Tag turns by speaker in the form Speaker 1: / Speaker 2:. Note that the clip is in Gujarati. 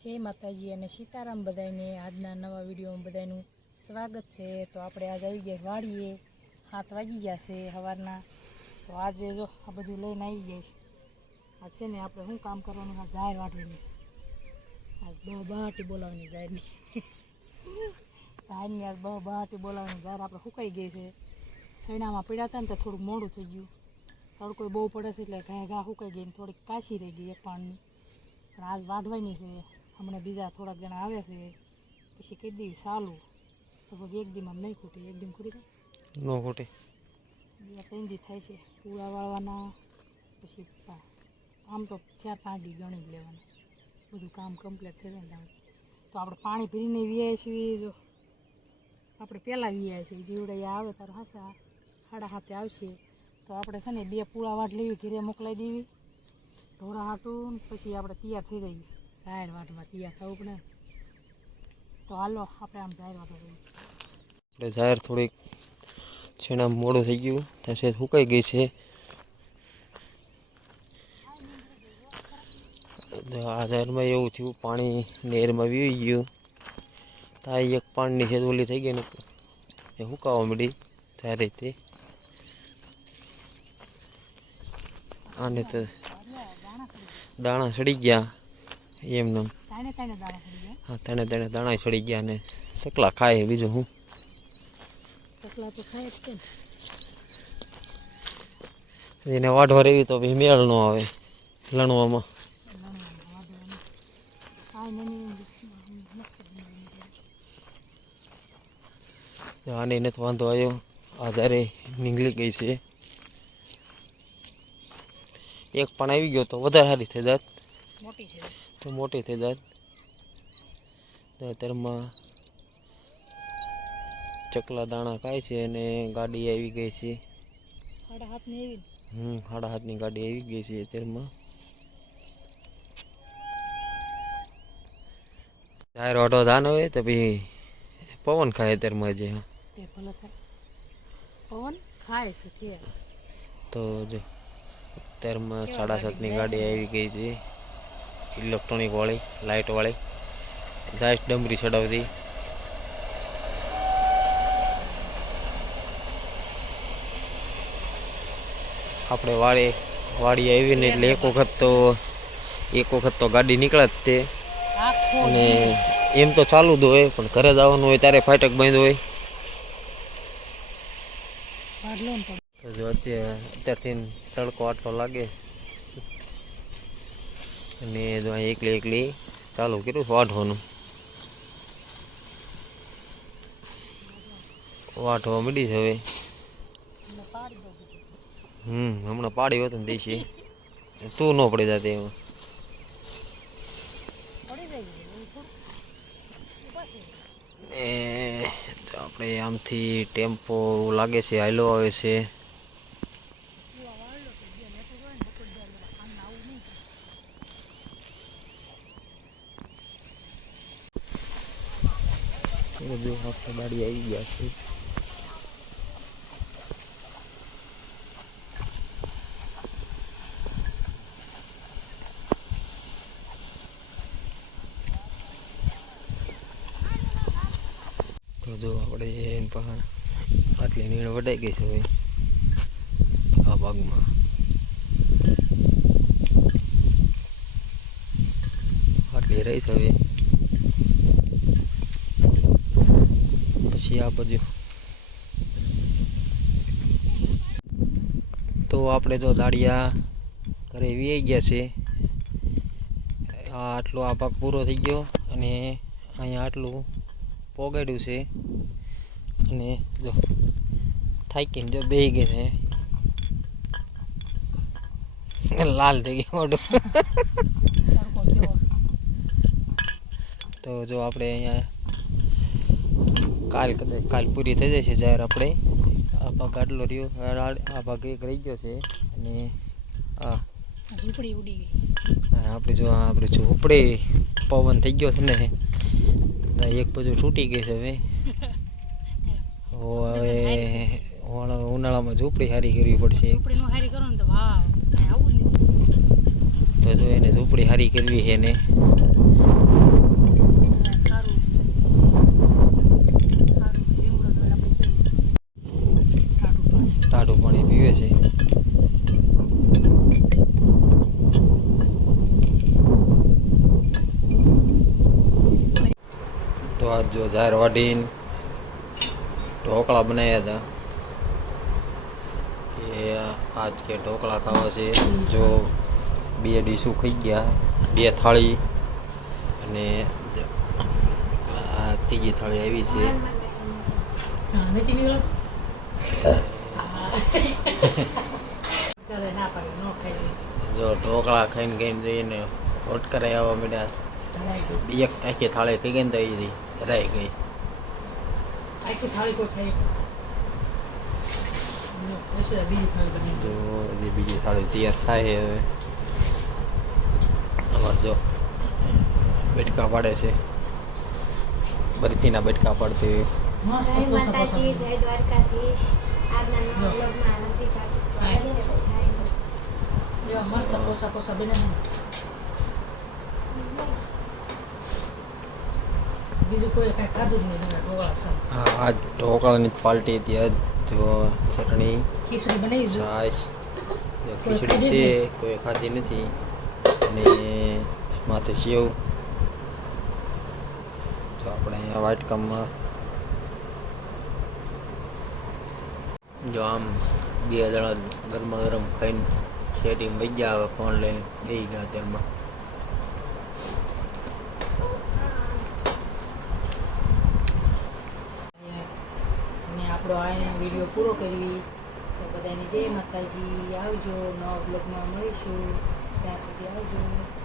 Speaker 1: જય માતાજી અને સીતારામ બધાને આજના નવા વિડીયોમાં બધાનું સ્વાગત છે. તો આપણે આજ આવી ગયા વાડીએ. હાથ વાગી ગયા છે સવારના તો આજે જો આ બધું લઈને આવી જઈશ આ છે ને આપણે શું કામ કરવાનું? આ જાહેર વાટવાની આજ બહુ બહાટી બોલાવવાની જાહેરની. જાહેરની આજ બહુ બહાટી બોલાવવાની જાહેર આપણે સુકાઈ ગઈ છે. સૈણામાં પીડા હતા ને તો થોડુંક મોડું થઈ ગયું. તડકો બહુ પડે છે એટલે ઘા ઘા સુકાઈ ગઈ ને થોડીક કાશી રહી ગઈ એક પાણીની પણ આજ વાઢવાની છે. હમણાં બીજા થોડાક જણા આવે છે. પછી કહી દઈએ ચાલુ. તો પછી એક દીમાં નહીં ખૂટે એક દીમ ખૂટી જાય.
Speaker 2: નો ખૂટે.
Speaker 1: બીજા ત્રણ દી થાય છે. પૂળા વાળવાના પછી આમ તો ચાર પાંચ દી ગણી જ લેવાના. બધું કામ કમ્પ્લીટ થઈ જાય ને તો આપણે પાણી ભરીને વ્યાય છીએ જો. આપણે પહેલાં વ્યાય છીએ. જીવડાઈ આવે તારો હાસા સાડા હાથે આવશે. તો આપણે છે ને બે પૂળા વાટ લેવી ઘરે મોકલાઈ દેવી. ઢોરા હાટું પછી આપણે તૈયાર થઈ જઈએ. જાહેર વાટમાં તૈયાર થવું પડે. તો હાલો આપણે આમ જાહેર વાટો કરીએ
Speaker 2: એટલે જાહેર થોડીક છેણા મોડું થઈ ગયું. ત્યાં છે સુકાઈ ગઈ છે. આ જાહેરમાં એવું થયું પાણી નેરમાં વીવી ગયું. ત્યાં એક પાણીની છે ઓલી થઈ ગઈ ને એ સુકાવા મળી ત્યારે તે આને તો દાણા સડી ગયા. એમને હા તેને તેને દાણા સડી ગયા? ને સકલા ખાય બીજું હું.
Speaker 1: સકલા તો ખાય જ છે
Speaker 2: એને વાઢવા રેવી તો પછી મેળ ન આવે લણવામાં. આને નથી વાંધો આવ્યો. આ જ્યારે નીકળી ગઈ છે. એક પણ આવી ગયો તો વધારે સારી થઈ જાત. તો મોટી થઈ જાત. અત્યારમાં ચકલા દાણા ખાય છે અને ગાડી આવી ગઈ છે. હમ સાડા હાથની ગાડી આવી ગઈ છે અત્યારમાં. ટાયર ઓટો ધાન હોય તો પછી પવન ખાય અત્યારમાં જે
Speaker 1: હા. પવન ખાય છે
Speaker 2: તો જો. અત્યારમાં સાડા સાતની ગાડી આવી ગઈ છે. ઇલેક્ટ્રોનિક વાળી લાઇટ વાળી. લાઇટ ડમરી ચડાવતી. આપણે વાડી વાડી આવીને એટલે એક વખત તો એક વખત તો ગાડી નીકળે જ તે. અને એમ તો ચાલુ જ હોય પણ ઘરે જવાનું હોય ત્યારે ફાટક બંધ હોય. અત્યારે અત્યારથી તડકો આટલો લાગે. અને જો એકલી એકલી ચાલુ કર્યું વાઢવાનું. વાઢવા મળી છે હવે. હમ, હમણાં પાડી હોત ને દેશી તું ન પડી જતી એમાં. આપણે આમથી ટેમ્પો લાગે છે, હાઈલો આવે છે
Speaker 1: પૂરા વાળલો તો બે લેટર હોય ને પકડદાર વાળા કાનમાં આવું નહીં
Speaker 2: એ બધું આપણે આવી ગયા છે. તો જો આપણે એન પણ આટલી નીણ વટાઈ ગઈ છે હવે આ ભાગમાં. આટલી રહી છે હવે. પછી આ બધું તો આપણે જો દાડિયા ઘરે વી ગયા છે. આ આટલો આ ભાગ પૂરો થઈ ગયો અને અહીંયા આટલું પોગાડ્યું છે. અને જો થાકીને જો બેહી ગઈ છે. લાલ થઈ ગયો મોઢું. તો જો આપણે અહીંયા કાલ કદાચ કાલ પૂરી થઈ જશે જાહેર આપણે. આ ભાગ આટલો રહ્યો આ ભાગ એક રહી ગયો છે. અને આ
Speaker 1: ઝૂંપડી ઉડી ગઈ.
Speaker 2: આપણે જો આપણે ઝૂંપડી પવન થઈ ગયો છે ને. એક બાજુ તૂટી ગઈ છે હવે. હવે ઉનાળામાં ઝૂંપડી સારી કરવી પડશે.
Speaker 1: હારી તો જ
Speaker 2: એને ઝૂંપડી સારી કરવી છે ને. જો ઝાર વાઢીને ઢોકળા બનાવ્યા હતા. કે આજ કે ઢોકળા ખાવા છે. જો બે ડીશું ખાઈ ગયા બે થાળી અને આ ત્રીજી થાળી આવી છે. જો ઢોકળા ખાઈને ખાઈને જઈને હોટ કરાઈ આવવા માંડ્યા. એક આખી થાળી થઈ ગઈ ને તો એ ધરાઈ ગઈ
Speaker 1: આખી થાળી કોઈ ખાઈ નો, પછી બીજી થાળી બની
Speaker 2: જો હજી બીજી થાળી તૈયાર થાય છે હવે અમાર જો બેટકા પાડે છે બરફીના બેટકા પાડતી
Speaker 1: મસ્ત
Speaker 3: જય
Speaker 1: કોસા
Speaker 3: માતાજી
Speaker 1: કોસા
Speaker 3: જય દ્વારકાધીશ. આજના
Speaker 1: જો.
Speaker 3: નવા બ્લોગમાં હાર્દિક હાર્દિક સ્વાગત છે બધાયનું.
Speaker 1: એવા મસ્ત કોસા કોસા બને છે ને. બીજું કોઈ કાંઈ ખાધું જ નહીં ઢોકળા ખાધા.
Speaker 2: હા આજ ઢોકળાની પાર્ટી હતી આજ જો ચટણી.
Speaker 1: ખીચડી બનાવી
Speaker 2: છાશ ખીચડી છે કોઈ ખાધી નથી. અને માથે સેવ. જો આપણે અહીંયા વાટકામાં જો આમ બે જણા ગરમા ગરમ ખાઈને શેરીમાં વહી ગયા હવે ફોન લઈને બે ગયા અત્યારમાં
Speaker 1: અને આપણો આ વીડિયો પૂરો કરવી. તો બધાને જય માતાજી. આવજો. નવા બ્લોગમાં મળીશું. ત્યાં સુધી આવજો.